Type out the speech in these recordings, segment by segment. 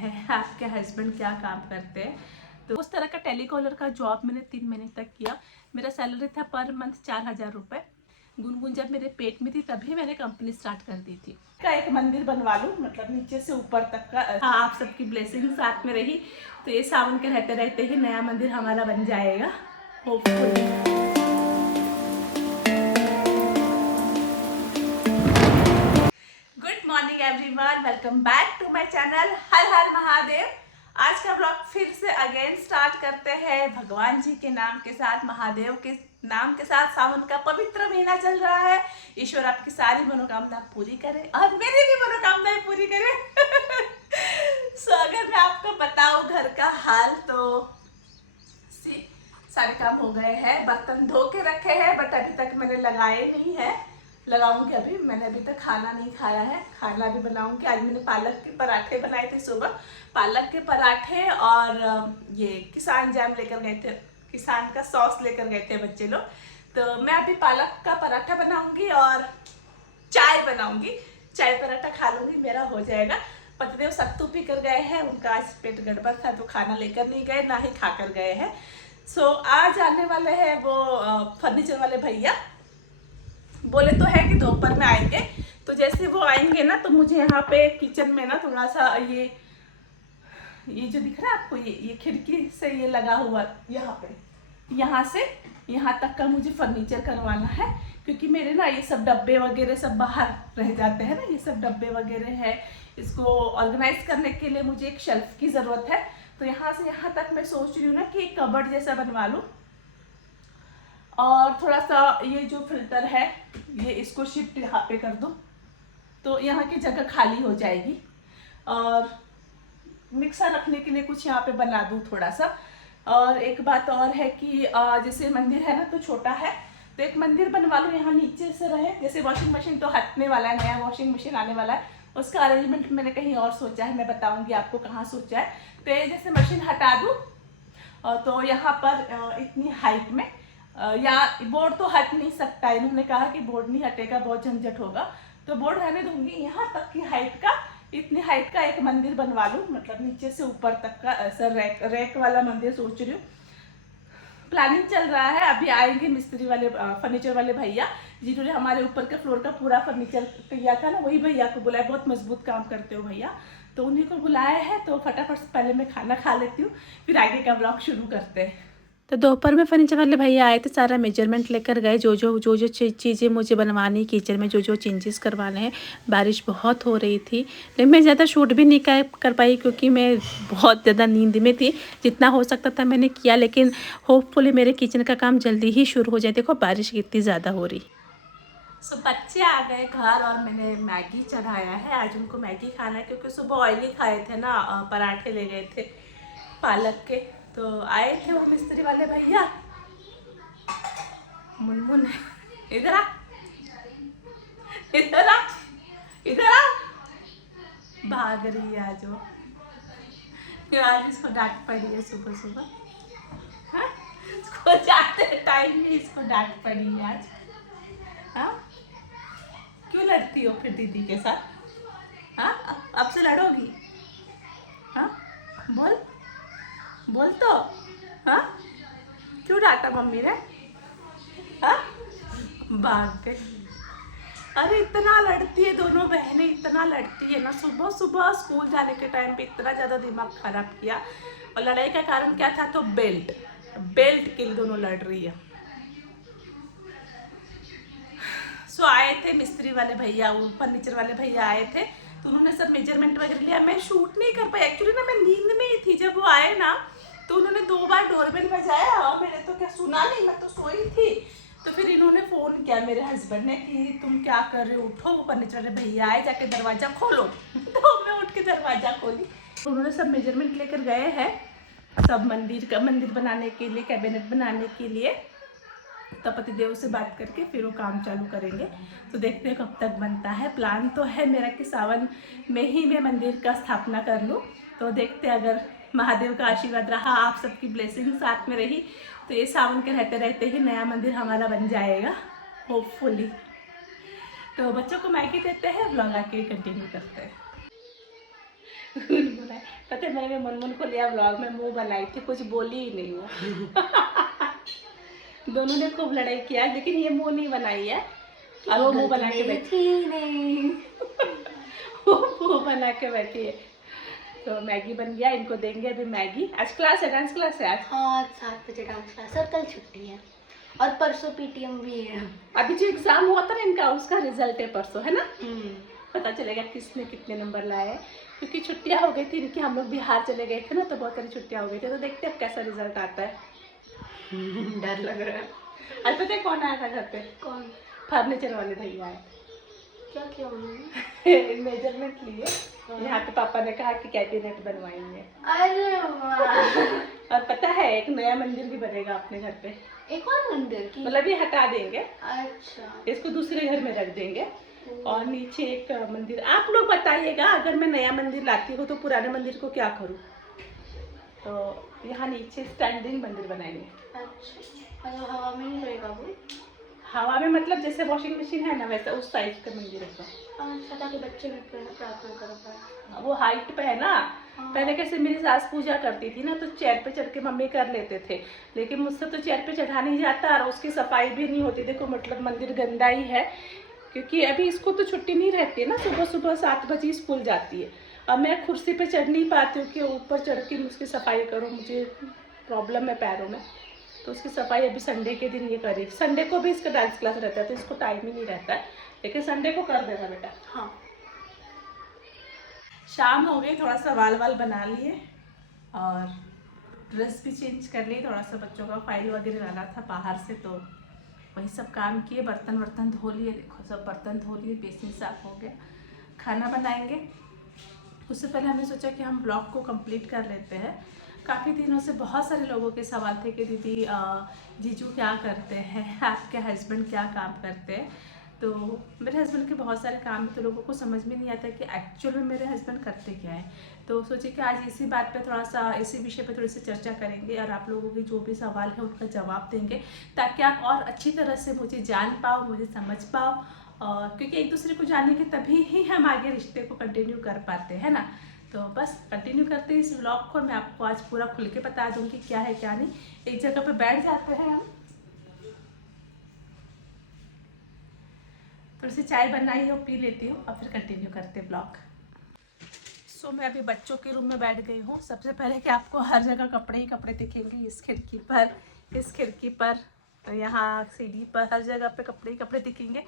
है आपके हस्बैंड क्या काम करते हैं। तो उस तरह का टेलीकॉलर का जॉब मैंने 3 महीने तक किया। मेरा सैलरी था पर मंथ 4000 रुपये। गुनगुन जब मेरे पेट में थी तभी मैंने कंपनी स्टार्ट कर दी थी। का एक मंदिर बनवा लूँ, मतलब नीचे से ऊपर तक का। हाँ, आप सबकी ब्लेसिंग साथ में रही तो ये सावन के रहते रहते ही नया मंदिर हमारा बन जाएगा, hopefully. Good morning everyone, welcome back to my channel हर हर महादेव। आज का ब्लॉग फिर से अगेन स्टार्ट करते हैं भगवान जी के नाम के साथ, महादेव के नाम के साथ। सावन का पवित्र महीना चल रहा है। ईश्वर आपकी सारी मनोकामना पूरी करे और मेरी भी मनोकामनाएं पूरी करे। सो अगर मैं आपको बताऊं घर का हाल तो सारे काम हो गए हैं। बर्तन धो के रखे हैं बट अभी तक मैंने लगाए नहीं है, लगाऊंगी अभी। मैंने अभी तक खाना नहीं खाया है, खाना भी बनाऊंगी। आज मैंने पालक के पराठे बनाए थे सुबह, पालक के पराठे और ये किसान जैम लेकर गए थे, किसान का सॉस लेकर गए थे बच्चे लोग। तो मैं अभी पालक का पराठा बनाऊंगी और चाय बनाऊंगी। चाय पराठा खा लूंगी, मेरा हो जाएगा। पतिदेव सत्तू पी कर गए हैं, उनका आज पेट गड़बड़ था तो खाना लेकर नहीं गए, ना ही खा कर गए हैं। सो आज आने वाले हैं वो फर्नीचर वाले भैया। बोले तो है कि दोपहर में आएंगे। तो जैसे वो आएंगे ना तो मुझे यहाँ पे किचन में ना थोड़ा सा ये जो दिख रहा है आपको, ये खिड़की से ये लगा हुआ, यहाँ पे यहाँ से यहाँ तक का मुझे फर्नीचर करवाना है। क्योंकि मेरे ना ये सब डब्बे वगैरह सब बाहर रह जाते हैं ना, ये सब डब्बे वगैरह है। इसको ऑर्गेनाइज करने के लिए मुझे एक शेल्फ की ज़रूरत है। तो यहाँ से यहाँ तक मैं सोच रही हूँ ना कि एक कबर्ड जैसा बनवा लूँ। और थोड़ा सा ये जो फिल्टर है ये इसको शिफ्ट यहाँ पे कर दूँ तो यहाँ की जगह खाली हो जाएगी। और मिक्सर रखने के लिए कुछ यहाँ पे बना दूँ थोड़ा सा। और एक बात और है कि जैसे मंदिर है ना तो छोटा है, तो एक मंदिर बनवा लूँ यहाँ नीचे से रहे। जैसे वॉशिंग मशीन तो हटने वाला है, नया वॉशिंग मशीन आने वाला है, उसका अरेंजमेंट मैंने कहीं और सोचा है, मैं बताऊँगी आपको कहाँ सोचा है। तो ये जैसे मशीन हटा दूँ तो यहाँ पर इतनी हाइट में या बोर्ड तो हट नहीं सकता, इन्होंने कहा कि बोर्ड नहीं हटेगा, बहुत झंझट होगा, तो बोर्ड रहने दूंगी। यहाँ तक की हाइट का, इतनी हाइट का एक मंदिर बनवा लूँ, मतलब नीचे से ऊपर तक का ऐसा रैक वाला मंदिर सोच रही हूँ। प्लानिंग चल रहा है। अभी आएंगे मिस्त्री वाले फर्नीचर वाले भैया, जिन्होंने हमारे ऊपर के फ्लोर का पूरा फर्नीचर किया था ना, वही भैया को बुलाया। बहुत मजबूत काम करते हो भैया, तो उन्हीं को बुलाया है। तो फटाफट से पहले मैं खाना खा लेती हूँ, फिर आगे का ब्लॉग शुरू करते हैं। तो दोपहर में फर्नीचर वाले भैया आए थे, सारा मेजरमेंट लेकर गए, जो चीज़ें मुझे बनवानी, किचन में जो चेंजेस करवाने हैं। बारिश बहुत हो रही थी, लेकिन मैं ज़्यादा शूट भी नहीं कर पाई क्योंकि मैं बहुत ज़्यादा नींद में थी। जितना हो सकता था मैंने किया, लेकिन होपफुली मेरे किचन का काम जल्दी ही शुरू हो जाए। देखो बारिश कितनी ज़्यादा हो रही। सो बच्चे आ गए घर और मैंने मैगी चढ़ाया है। आज उनको मैगी खाना है क्योंकि सुबह ऑयली खाए थे ना, पराठे ले गए थे पालक के। तो आए थे वो मिस्त्री वाले भैया। मुनमुन इधर आ, इधर आ, इधर आ, भाग रही है आज वो। आज इसको डांट पड़ी है सुबह सुबह, हाँ? इसको जाते टाइम में इसको डांट पड़ी है आज। हाँ, क्यों लड़ती हो फिर दीदी के साथ? हाँ, अब से लड़ोगी? हाँ, बोल बोल तो। हाँ, क्यों डांटा मम्मी ने? हाँ, भाग गई। अरे इतना लड़ती है, दोनों बहनें इतना लड़ती है ना। सुबह सुबह स्कूल जाने के टाइम पे इतना ज़्यादा दिमाग खराब किया। और लड़ाई का कारण क्या था? तो बेल्ट के लिए दोनों लड़ रही है। सो आए थे मिस्त्री वाले भैया, वो फर्नीचर वाले भैया आए थे, तो उन्होंने सब मेजरमेंट वगैरह लिया। मैं शूट नहीं कर पाई एक्चुअली ना, मैं नींद में ही थी जब वो आए ना। तो उन्होंने 2 बार डोरबेल बजाया और मैंने तो क्या सुना नहीं, मैं तो सोई थी। तो फिर इन्होंने फ़ोन किया मेरे हस्बैंड ने कि तुम क्या कर रहे हो, उठो, वो फर्नीचर वाले भैया आए, जाके दरवाज़ा खोलो। तो मैं उठ के दरवाज़ा खोली। उन्होंने सब मेजरमेंट लेकर गए हैं, सब मंदिर बनाने के लिए, कैबिनेट बनाने के लिए। तब पतिदेव से बात करके फिर वो काम चालू करेंगे। तो देखते हैं कब तक बनता है। प्लान तो है मेरा कि सावन में ही मैं मंदिर का स्थापना कर लूँ। तो देखते हैं, अगर महादेव का आशीर्वाद रहा, आप सबकी ब्लेसिंग साथ में रही, तो ये सावन के रहते रहते ही नया मंदिर हमारा बन जाएगा, होपफुली। तो बच्चों को मैगी देते हैं, ब्लॉग आके कंटिन्यू करते हैं। पता है मैंने मुनमुन को लिया व्लॉग में, मुंह बनाई थी, कुछ बोली ही नहीं वो। दोनों ने खूब लड़ाई किया, लेकिन ये मुंह नहीं बनाई है और वो मुंह बना के बैठी नहीं। वो मुंह बना के बैठी है। तो मैगी बन गया, इनको देंगे अभी मैगी। आज क्लास है, डांस क्लास है आज। हाँ 7 बजे डांस क्लास और कल छुट्टी है और परसों पीटीएम भी है। अभी जो एग्जाम हुआ था ना इनका, उसका रिजल्ट है परसों, है ना? पता चलेगा किसने कितने नंबर लाए हैं, क्योंकि छुट्टियां हो गई थी इनकी। हम लोग बिहार चले गए थे ना, तो बहुत सारी छुट्टियां हो गई थी। तो देखते हैं अब कैसा रिजल्ट आता है। डर लग रहा है। आज पता है कौन आया था घर पे? कौन? फर्नीचर वाले भैया आए। क्या किया उन्होंने? मेजरमेंट लिए। यहाँ पे पापा ने कहा कि कैबिनेट बनवाएंगे। अरे वाह। और पता है एक नया मंदिर भी बनेगा अपने घर पे। एक और मंदिर की? मतलब ये हटा देंगे, अच्छा, इसको दूसरे घर में रख देंगे और नीचे एक मंदिर। आप लोग बताइएगा, अगर मैं नया मंदिर लाती हूँ तो पुराने मंदिर को क्या करूँ? तो यहाँ नीचे स्टैंडिंग मंदिर बनाएंगे। अच्छा, हवा में नहीं रहेगा वो? हवा में मतलब जैसे वॉशिंग मशीन है ना, वैसा उस साइज का मंदिर होगा। अच्छा, ताकि बच्चे भी प्रार्थना कर पाए। वो हाइट पे है ना। पहले कैसे मेरी सास पूजा करती थी ना, तो चेयर पे चढ़ के मम्मी कर लेते थे, लेकिन मुझसे तो चेयर पे चढ़ा नहीं जाता और उसकी सफाई भी नहीं होती। देखो मतलब मंदिर गंदा ही है, क्योंकि अभी इसको तो छुट्टी नहीं रहती है ना, सुबह सुबह 7 बजे स्कूल जाती है। अब मैं कुर्सी पे चढ़ नहीं पाती हूँ कि ऊपर चढ़ के उसकी सफाई करूँ, मुझे प्रॉब्लम है पैरों में। तो उसकी सफाई अभी संडे के दिन ये करी। संडे को भी इसका डांस क्लास रहता है, तो इसको टाइम ही नहीं रहता है, लेकिन संडे को कर देना बेटा। हाँ। शाम हो गई, थोड़ा सा वाल बना लिए और ड्रेस भी चेंज कर ली। थोड़ा सा बच्चों का फाइल वगैरह लाना था बाहर से, तो वही सब काम किए। बर्तन वर्तन धो लिए, देखो सब बर्तन धो लिए, बेसिन साफ हो गया। खाना बनाएंगे। उससे पहले हमने सोचा कि हम ब्लॉग को कंप्लीट कर लेते हैं। काफ़ी दिनों से बहुत सारे लोगों के सवाल थे कि दीदी जीजू क्या करते हैं, आपके हस्बैंड क्या काम करते हैं। तो मेरे हस्बैंड के बहुत सारे काम है, तो लोगों को समझ में नहीं आता कि एक्चुअल में मेरे हस्बैंड करते क्या है। तो सोचे कि आज इसी बात पे थोड़ा सा, इसी विषय पे थोड़ी सी चर्चा करेंगे और आप लोगों के जो भी सवाल है उनका जवाब देंगे, ताकि आप और अच्छी तरह से मुझे जान पाओ, मुझे समझ पाओ। क्योंकि एक दूसरे को जानेंगे तभी ही हम आगे रिश्ते को कंटिन्यू कर पाते हैं ना। तो बस कंटिन्यू करते हैं इस व्लॉग को। मैं आपको आज पूरा खुल के बता दूंगी क्या है क्या नहीं। एक जगह पे बैठ जाते हैं हम, थोड़ी सी चाय बनाई हो पी लेती हूँ और फिर कंटिन्यू करते ब्लॉग। सो मैं अभी बच्चों के रूम में बैठ गई हूँ। सबसे पहले कि आपको हर जगह कपड़े ही कपड़े दिखेंगे, इस खिड़की पर, इस खिड़की पर, तो यहाँ सीढ़ी पर, हर जगह पे कपड़े ही कपड़े दिखेंगे।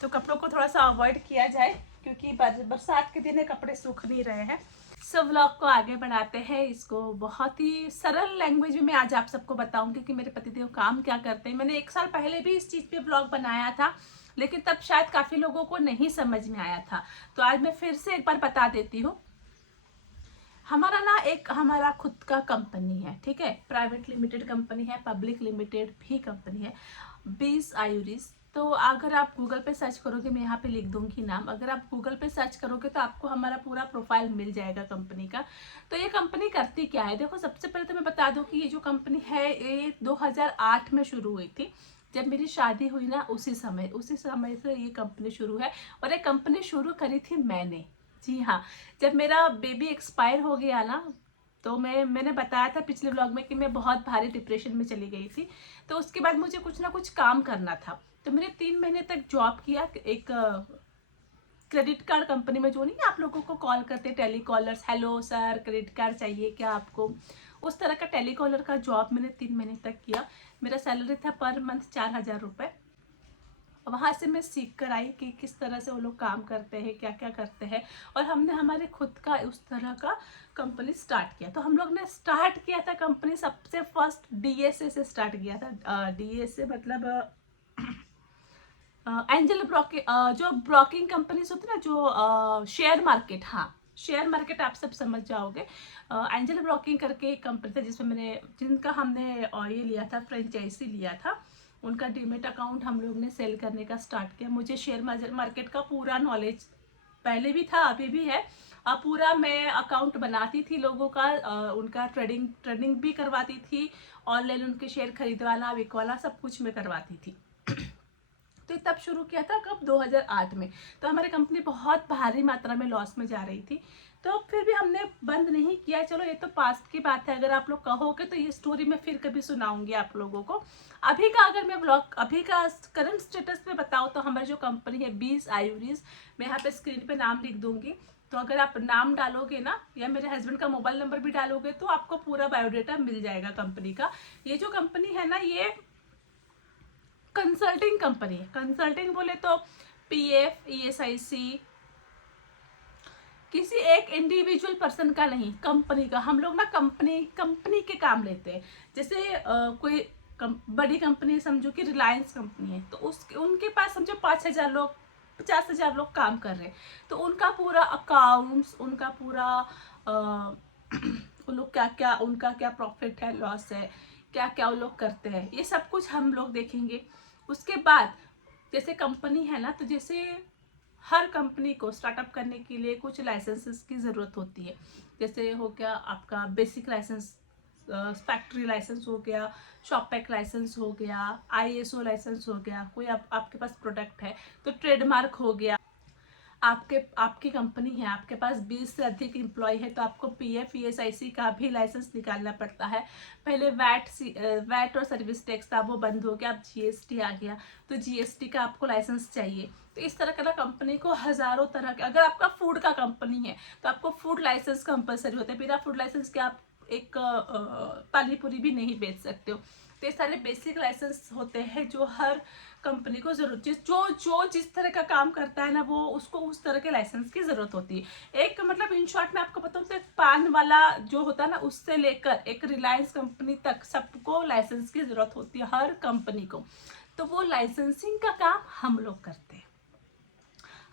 तो कपड़ों को थोड़ा सा अवॉइड किया जाए, क्योंकि बरसात के दिन है, कपड़े सूख नहीं रहे हैं। सब व्लॉग को आगे बढ़ाते हैं। इसको बहुत ही सरल लैंग्वेज में मैं आज आप सबको बताऊंगी कि मेरे पतिदेव काम क्या करते हैं। मैंने 1 साल पहले भी इस चीज़ पे व्लॉग बनाया था, लेकिन तब शायद काफ़ी लोगों को नहीं समझ में आया था। तो आज मैं फिर से एक बार बता देती हूँ। हमारा ना एक हमारा खुद का कंपनी है, ठीक है। प्राइवेट लिमिटेड कंपनी है, पब्लिक लिमिटेड भी कंपनी है, 20 आयुरीज। तो अगर आप गूगल पे सर्च करोगे, मैं यहाँ पे लिख दूंगी नाम, अगर आप गूगल पे सर्च करोगे तो आपको हमारा पूरा प्रोफाइल मिल जाएगा कंपनी का। तो ये कंपनी करती क्या है, देखो सबसे पहले तो मैं बता दूं कि ये जो कंपनी है ये 2008 में शुरू हुई थी। जब मेरी शादी हुई ना, उसी समय से ये कंपनी शुरू है। और ये कंपनी शुरू करी थी मैंने, जी हाँ। जब मेरा बेबी एक्सपायर हो गया ना, तो मैंने बताया था पिछले व्लॉग में कि मैं बहुत भारी डिप्रेशन में चली गई थी। तो उसके बाद मुझे कुछ ना कुछ काम करना था, तो मैंने 3 महीने तक जॉब किया। एक क्रेडिट कार्ड कंपनी में, जो नहीं आप लोगों को कॉल करते telecallers, hello sir credit card चाहिए क्या आपको, उस तरह का टेलीकॉलर का जॉब मैंने 3 महीने तक किया। मेरा सैलरी था पर मंथ 4,000 रुपये। वहाँ से मैं सीख कर आई कि किस तरह से वो लोग काम करते हैं, क्या क्या करते हैं। और हमने हमारे खुद का उस तरह का कंपनी स्टार्ट किया। तो हम लोग ने स्टार्ट किया था कंपनी सबसे फर्स्ट डीएसए से स्टार्ट किया था। डीएसए मतलब एंजल ब्रोकिंग, जो ब्रोकिंग कंपनीज होती है ना, जो शेयर मार्केट, हाँ शेयर मार्केट आप सब समझ जाओगे। एंजल ब्रोकिंग करके एक कंपनी था जिसमें जिनका हमने ये लिया था, फ्रेंचाइजी लिया था। उनका डीमेट अकाउंट हम लोग ने सेल करने का स्टार्ट किया। मुझे शेयर मार्केट का पूरा नॉलेज पहले भी था, अभी भी है। पूरा मैं अकाउंट बनाती थी लोगों का, उनका ट्रेडिंग भी करवाती थी, ऑनलाइन उनके शेयर खरीदवाना बिकवाना सब कुछ मैं करवाती थी। तो तब शुरू किया था कब, 2008 में। तो हमारी कंपनी बहुत भारी मात्रा में लॉस में जा रही थी। तो फिर भी हमने बंद नहीं किया। चलो ये तो पास्ट की बात है, अगर आप लोग कहोगे तो ये स्टोरी मैं फिर कभी सुनाऊंगी आप लोगों को। अभी का अगर मैं ब्लॉग अभी का करंट स्टेटस पे बताऊँ तो हमारी जो कंपनी है बीस आयुरीज, मैं यहाँ पे स्क्रीन पे नाम लिख दूंगी, तो अगर आप नाम डालोगे ना या मेरे हस्बैंड का मोबाइल नंबर भी डालोगे तो आपको पूरा बायोडाटा मिल जाएगा कंपनी का। ये जो कंपनी है ना, ये कंसल्टिंग कंपनी है। कंसल्टिंग बोले तो पीएफ, ईएसआईसी किसी एक इंडिविजुअल पर्सन का नहीं, कंपनी का। हम लोग ना कंपनी के काम लेते हैं। जैसे कोई बड़ी कंपनी समझो कि रिलायंस कंपनी है, तो उनके पास समझो 5,000 लोग 50,000 लोग काम कर रहे हैं, तो उनका पूरा अकाउंट्स, उनका पूरा वो लोग क्या क्या, उनका क्या प्रॉफिट है, लॉस है, क्या क्या वो लोग करते हैं, ये सब कुछ हम लोग देखेंगे। उसके बाद जैसे कंपनी है ना, तो जैसे हर कंपनी को स्टार्टअप करने के लिए कुछ लाइसेंसेस की ज़रूरत होती है। जैसे हो गया आपका बेसिक लाइसेंस, फैक्ट्री लाइसेंस हो गया, शॉपैक लाइसेंस हो गया, आईएसओ लाइसेंस हो गया, कोई आपके पास प्रोडक्ट है तो ट्रेडमार्क हो गया। आपकी कंपनी है, आपके पास 20 से अधिक एम्प्लॉय है तो आपको पीएफ, ईएसआईसी का भी लाइसेंस निकालना पड़ता है। पहले वैट और सर्विस टैक्स था, वो बंद हो गया, अब जीएसटी आ गया, तो जीएसटी का आपको लाइसेंस चाहिए। तो इस तरह का ना कंपनी को हज़ारों तरह के, अगर आपका फूड का कंपनी है तो आपको फूड लाइसेंस कंपलसरी होता है। बिना फूड लाइसेंस के आप एक पानी पूरी भी नहीं बेच सकते हो। तो ये सारे बेसिक लाइसेंस होते हैं जो हर कंपनी को जरूरत, जो जिस तरह का काम करता है ना, वो उसको उस तरह के लाइसेंस की जरूरत होती है। एक मतलब इन शॉर्ट में आपको बताऊँ तो एक पान वाला जो होता है ना, उससे लेकर एक रिलायंस कंपनी तक सबको लाइसेंस की जरूरत होती है, हर कंपनी को। तो वो लाइसेंसिंग का काम हम लोग करते हैं।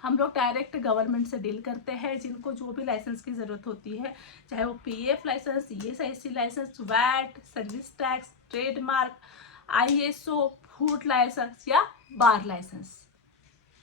हम लोग डायरेक्ट गवर्नमेंट से डील करते हैं, जिनको जो भी लाइसेंस की ज़रूरत होती है, चाहे वो PF licence, ESIC licence, VAT, service tax, trademark, ISO, food licence या बार लाइसेंस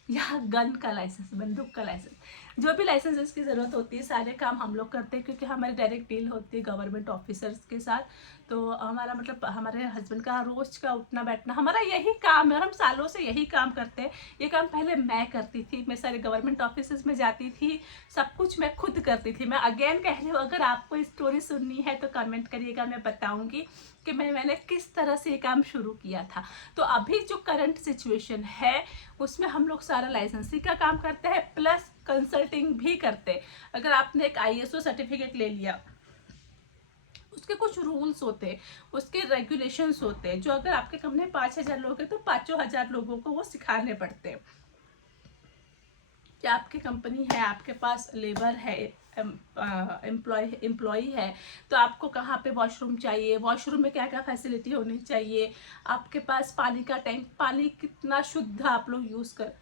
या गन का लाइसेंस, बंदूक का लाइसेंस, जो भी लाइसेंसेस की ज़रूरत होती है सारे काम हम लोग करते हैं, क्योंकि हमारी डायरेक्ट डील होती है गवर्नमेंट ऑफिसर्स के साथ। तो हमारा मतलब हमारे हस्बैंड का रोज का उठना बैठना हमारा यही काम है, और हम सालों से यही काम करते हैं। ये काम पहले मैं करती थी, मैं सारे गवर्नमेंट ऑफिस में जाती थी, सब कुछ मैं खुद करती थी। मैं अगेन कह रही हूँ, अगर आपको स्टोरी सुननी है तो कमेंट करिएगा, मैं बताऊँगी कि मैंने किस तरह से ये काम शुरू किया था। तो अभी जो करंट सिचुएशन है उसमें हम लोग सारा लाइसेंसिंग का काम करते हैं, प्लस कंसल्टिंग भी करते हैं। अगर आपने एक आईएसओ सर्टिफिकेट ले लिया, उसके कुछ रूल्स होते हैं, उसके रेगुलेशंस होते हैं, जो अगर आपके कंपनी में 5,000 लोग हैं तो 5,000 लोगों को वो सिखाने पड़ते हैं। कि आपकी कंपनी है, आपके पास लेबर है, एम्प्लॉय है, तो आपको कहाँ पे वॉशरूम चाहिए, वॉशरूम में क्या क्या फैसिलिटी होनी चाहिए, आपके पास पानी का टैंक, पानी कितना शुद्ध आप लोग यूज़ कर,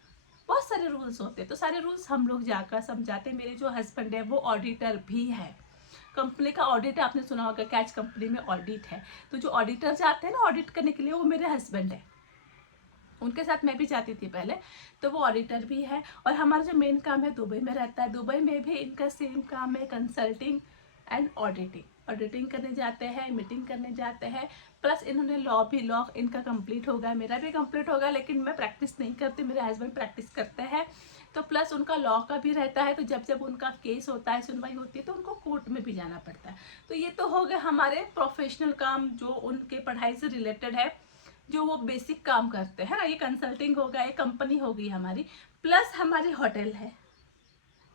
बहुत सारे रूल्स होते हैं। तो सारे रूल्स हम लोग जाकर समझाते हैं। मेरे जो हस्बैंड है वो ऑडिटर भी है, कंपनी का ऑडिट आपने सुना होगा, कैच कंपनी में ऑडिट है, तो जो ऑडिटर जाते हैं ना ऑडिट करने के लिए, वो मेरे हस्बैंड है। उनके साथ मैं भी जाती थी पहले, तो वो ऑडिटर भी है। और हमारा जो मेन काम है दुबई में रहता है, दुबई में भी इनका सेम काम है, कंसल्टिंग एंड ऑडिटिंग करने जाते हैं, मीटिंग करने जाते हैं। प्लस इन्होंने लॉ इनका कंप्लीट हो गया, मेरा भी कंप्लीट हो गया, लेकिन मैं प्रैक्टिस नहीं करती, मेरे हस्बैंड प्रैक्टिस करते हैं। तो प्लस उनका लॉ का भी रहता है, तो जब जब उनका केस होता है, सुनवाई होती है, तो उनको कोर्ट में भी जाना पड़ता है। तो ये तो हो गए हमारे प्रोफेशनल काम जो उनके पढ़ाई से रिलेटेड है, जो वो बेसिक काम करते हैं ना। ये कंसल्टिंग हो गया, ये कंपनी हो गई हमारी। प्लस हमारी होटल है,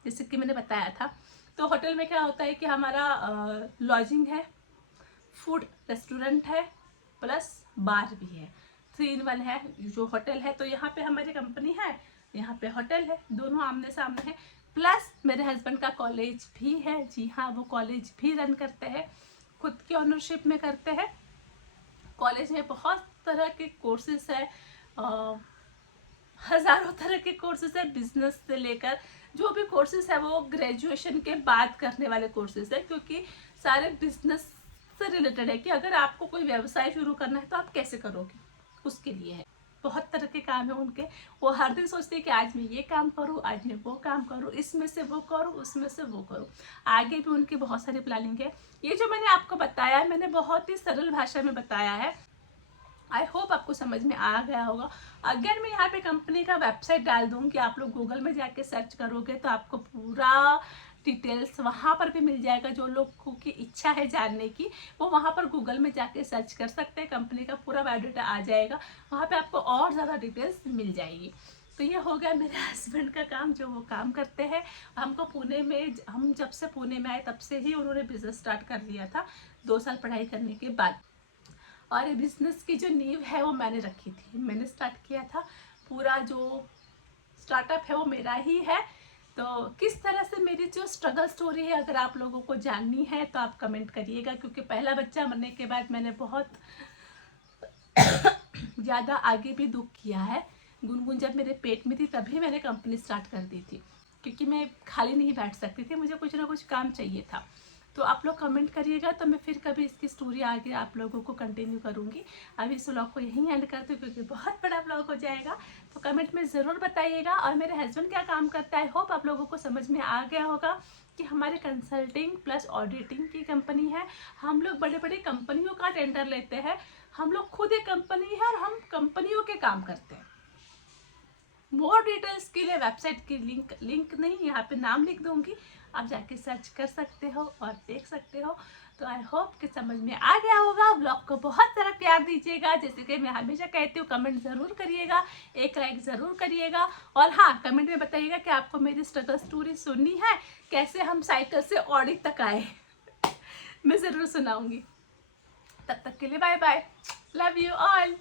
जैसे कि मैंने बताया था। तो होटल में क्या होता है कि हमारा लॉजिंग है, फूड रेस्टोरेंट है, प्लस बार भी है, 3 in 1 है जो होटल है। तो यहाँ पे हमारी कंपनी है, यहाँ पे होटल है, दोनों आमने सामने है। प्लस मेरे हस्बैंड का कॉलेज भी है, जी हाँ, वो कॉलेज भी रन करते हैं, खुद की ऑनरशिप में करते हैं। कॉलेज में बहुत तरह के कोर्सेज है, हज़ारों तरह के कोर्सेज है, बिजनेस से लेकर जो भी कोर्सेज है वो ग्रेजुएशन के बाद करने वाले कोर्सेज है, क्योंकि सारे बिजनेस से रिलेटेड है कि अगर आपको कोई व्यवसाय शुरू करना है तो आप कैसे करोगे, उसके लिए है। बहुत तरह के काम है उनके, वो हर दिन सोचते हैं कि आज मैं ये काम करूँ, आज मैं वो काम करूँ, इसमें से वो करूँ, उसमें से वो करूँ। आगे भी उनकी बहुत सारी प्लानिंग है। ये जो मैंने आपको बताया है, मैंने बहुत ही सरल भाषा में बताया है, आई होप आपको समझ में आ गया होगा। अगर मैं यहाँ पे कंपनी का वेबसाइट डाल दूँ कि आप लोग गूगल में जाके सर्च करोगे तो आपको पूरा डिटेल्स वहाँ पर भी मिल जाएगा। जो लोगों की इच्छा है जानने की, वो वहाँ पर गूगल में जाके सर्च कर सकते हैं, कंपनी का पूरा बायोडाटा आ जाएगा, वहाँ पे आपको और ज़्यादा डिटेल्स मिल जाएगी। तो ये हो गया मेरे हस्बैंड का काम, जो वो काम करते हैं। हमको पुणे में, हम जब से पुणे में आए तब से ही उन्होंने बिज़नेस स्टार्ट कर लिया था 2 साल पढ़ाई करने के बाद। और ये बिज़नेस की जो नींव है वो मैंने रखी थी, मैंने स्टार्ट किया था। पूरा जो स्टार्टअप है वो मेरा ही है। तो किस तरह से मेरी जो स्ट्रगल स्टोरी है, अगर आप लोगों को जाननी है तो आप कमेंट करिएगा, क्योंकि पहला बच्चा मरने के बाद मैंने बहुत ज़्यादा आगे भी दुख किया है। गुनगुन जब मेरे पेट में थी तभी मैंने कंपनी स्टार्ट कर दी थी, क्योंकि मैं खाली नहीं बैठ सकती थी, मुझे कुछ ना कुछ काम चाहिए था। तो आप लोग कमेंट करिएगा, तो मैं फिर कभी इसकी स्टोरी आगे आप लोगों को कंटिन्यू करूँगी। अभी इस व्लॉग को यहीं एंड करती हूँ, क्योंकि बहुत बड़ा व्लॉग हो जाएगा। तो कमेंट में ज़रूर बताइएगा। और मेरे हस्बैंड क्या काम करता है, होप आप लोगों को समझ में आ गया होगा कि हमारे कंसल्टिंग प्लस ऑडिटिंग की कंपनी है। हम लोग बड़े बड़े कंपनियों का टेंडर लेते हैं। हम लोग खुद एक कंपनी है और हम कंपनियों के काम करते हैं। मोर डिटेल्स के लिए वेबसाइट की लिंक नहीं, यहाँ पे नाम लिख दूंगी, आप जाके सर्च कर सकते हो और देख सकते हो। तो आई होप कि समझ में आ गया होगा। ब्लॉग को बहुत सारा प्यार दीजिएगा, जैसे कि मैं हमेशा कहती हूँ, कमेंट ज़रूर करिएगा, एक लाइक ज़रूर करिएगा। और हाँ, कमेंट में बताइएगा कि आपको मेरी स्ट्रगल स्टोरी सुननी है, कैसे हम साइकिल से ऑडी तक आए। मैं ज़रूर सुनाऊंगी। तब तक के लिए bye bye, love you all.